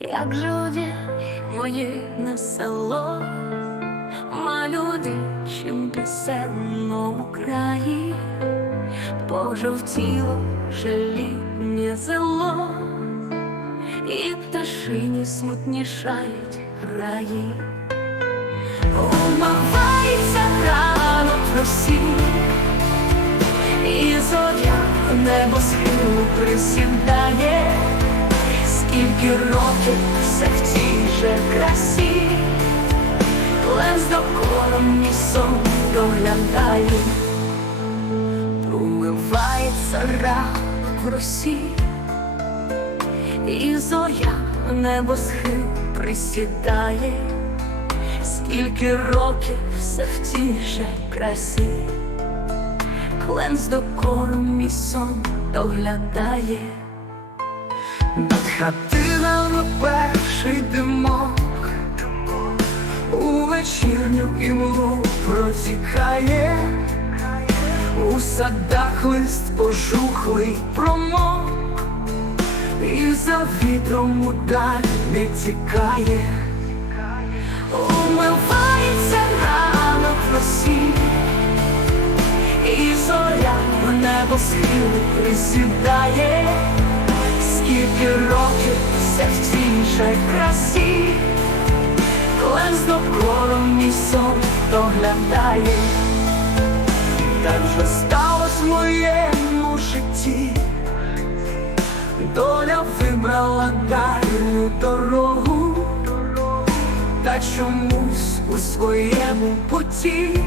як люди мої на село, малюди, чим пісенному краї, пожовтіло желібнє зело, і пташині смутнішають раї. Умивається рано просінь, і зоря в небосхилу присідає, скільки років все в тій же красі, Лез докором мій сон доглядає, Умивається ранок в росі, і зоря небосхил присідає, скільки років все в тій же красі. Клен з докором мій сон доглядає, над хатинами перший димок, у вечірню імлу протікає, у садах лист пожухлий промок, і за вітром удаль не тікає, умивається ранок росі. І зоря в небо схили присідає, скільки років все в же красі, Клен з докором мій сон доглядає, так вже сталось в моєму житті, доля вибрала дальню дорогу, та чомусь у своєму путі.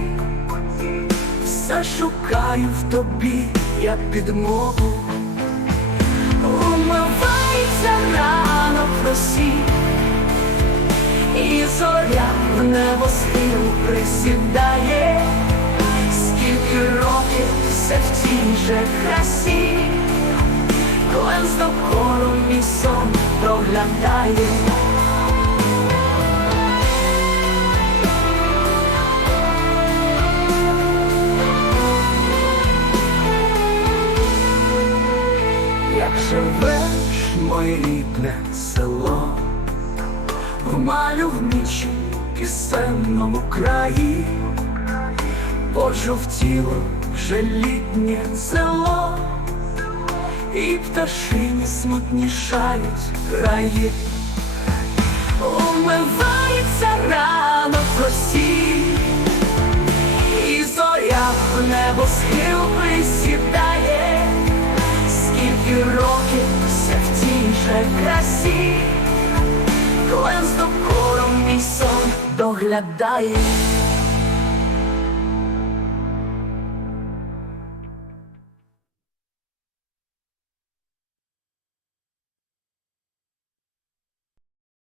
Все шукаю в тобі, як підмогу зоря в небо схил присідає. Скільки років все в тій же красі. Клен з докором мій сон проглядає. Як живеш, моє рідне село, в мальовничі пісенному краї, пожовтіло вже літнє село, і пташині смутнішають краї, умивається рано в росі, і зоря в небо схил присідає. Скільки років все в тій же красі, Клен з докором мій сон доглядає.